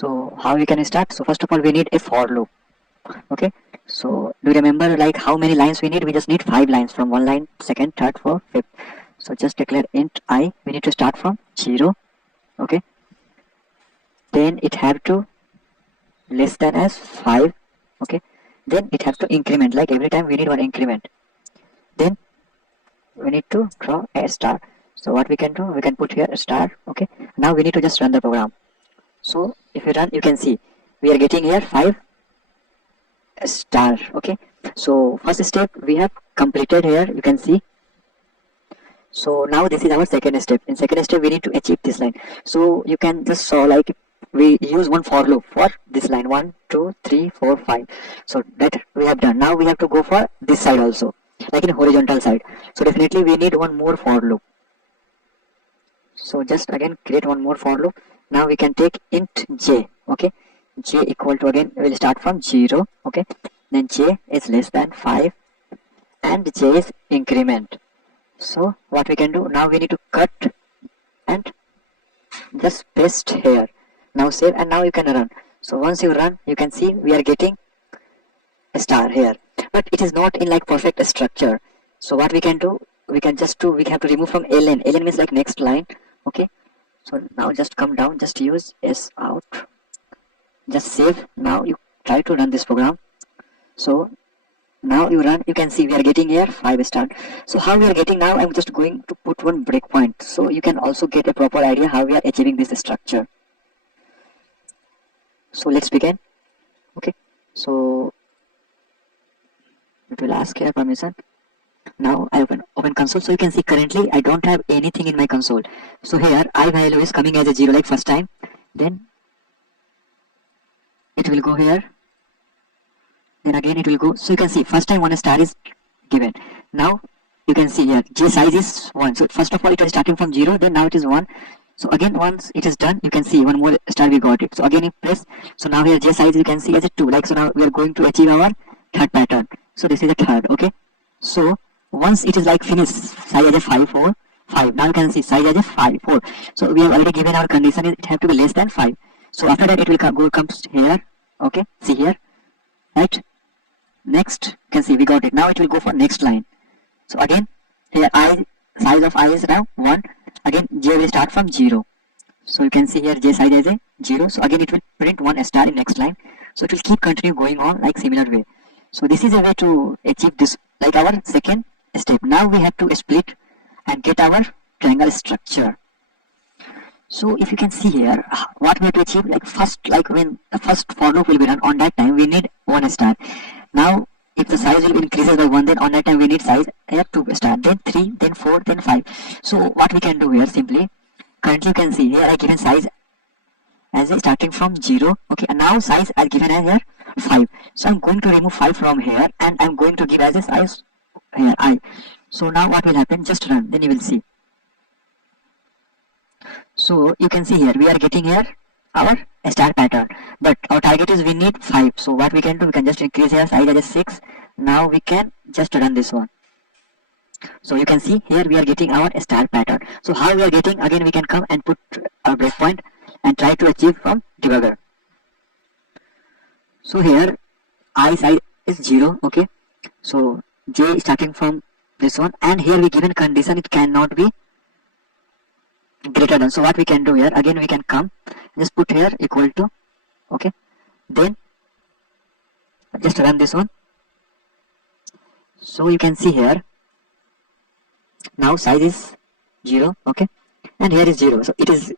So how we can start? So first of all, we need a for loop. Okay. So do you remember like how many lines we need? We just need 5 lines from one line, second, third, fourth, fifth. So just declare int I. We need to start from 0. Okay. Then it have to less than as 5. Okay. Then it have to increment. Like every time we need one increment. Then we need to draw a star. So what we can do? We can put here a star. Okay. Now we need to just run the program. So if you run, you can see we are getting here 5 star. Okay, so first step we have completed here, you can see. So now this is our second step. In second step we need to achieve this line. So you can just saw like we use one for loop for this line 1 2 3 4 5. So that we have done. Now we have to go for this side also, like in horizontal side. So definitely we need one more for loop. So just again create one more for loop. Now we can take int j. Okay, j equal to, again we will start from 0. Okay, then j is less than 5 and j is increment. So what we can do, now we need to cut and just paste here. Now save, and now you can run. So once you run, you can see we are getting a star here, but it is not in like perfect structure. So what we can do, we can just do, we have to remove from ln. Ln means like next line. Okay, so now just come down, just use s out, just save. Now you try to run this program. So now you run, you can see we are getting here 5 star. So how we are getting now, I'm just going to put one breakpoint so you can also get a proper idea how we are achieving this structure. So let's begin. Okay, so it will ask here permission. Now I open console. So you can see currently I don't have anything in my console. So here I value is coming as a 0 like first time. Then it will go here. Then again it will go. So you can see first time 1 star is given. Now you can see here j size is 1. So first of all it was starting from 0. Then now it is 1. So again once it is done, you can see one more star we got it. So again you press. So now here j size you can see as a 2. Like so now we are going to achieve our third pattern. So this is the third. Okay. So once it is like finished, size as a 5 4 5. Now you can see size as a 5 4. So we have already given our condition it have to be less than 5. So after that it will comes here. Okay, see here, right? Next you can see we got it. Now it will go for next line. So again here I size of I is now 1. Again j will start from 0. So you can see here j size is a 0. So again it will print 1 star in next line. So it will keep continue going on like similar way. So this is a way to achieve this, like our second step. Now we have to split and get our triangle structure. So if you can see here what we have to achieve, like first, like when the first for loop will be run, on that time we need 1 star. Now if the size will increases by 1, then on that time we need size here 2 star, then 3, then 4, then 5. So what we can do here, simply currently you can see here I given size as a starting from 0. Okay, and now size I given as here 5. So I'm going to remove 5 from here and I'm going to give as a size here I. So now what will happen, just run, then you will see. So you can see here we are getting here our star pattern, but our target is we need 5. So what we can do, we can just increase here size as a 6. Now we can just run this one. So you can see here we are getting our star pattern. So how we are getting, again we can come and put our breakpoint and try to achieve from debugger. So here I size is 0. Okay, so j is starting from this one, and here we given condition it cannot be greater than. So what we can do here, again we can come just put here equal to. Okay, then just run this one. So you can see here now size is 0. Okay, and here is 0. So it is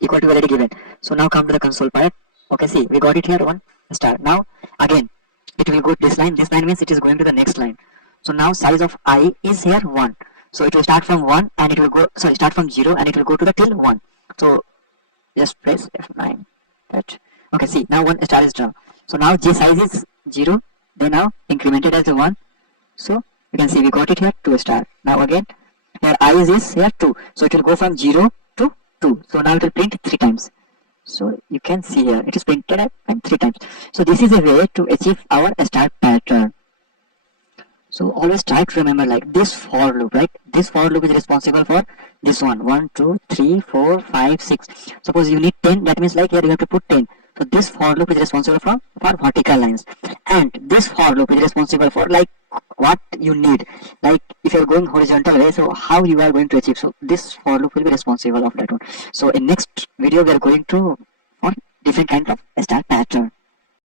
equal to already given. So now come to the console part. Okay, see we got it here 1 star. Now again it will go this line. This line means it is going to the next line. So now size of I is here 1. So it will start from 1 and it will go, sorry, start from 0 and it will go to the till 1. So just press F9. That. Okay, see now 1 star is drawn. So now j size is 0. Then now incremented as a 1. So you can see we got it here 2 star. Now again here I is here 2. So it will go from 0 to 2. So now it will print 3 times. So you can see here it is printed at 3 times. So this is a way to achieve our star pattern. So always try to remember like this for loop, right? This for loop is responsible for this one 1 2 3 4 5 6. Suppose you need 10, that means like here you have to put 10. So this for loop is responsible for vertical lines, and this for loop is responsible for like what you need, like if you're going horizontal way, so how you are going to achieve. So this for loop will be responsible of that one. So in next video we are going to for different kind of star pattern.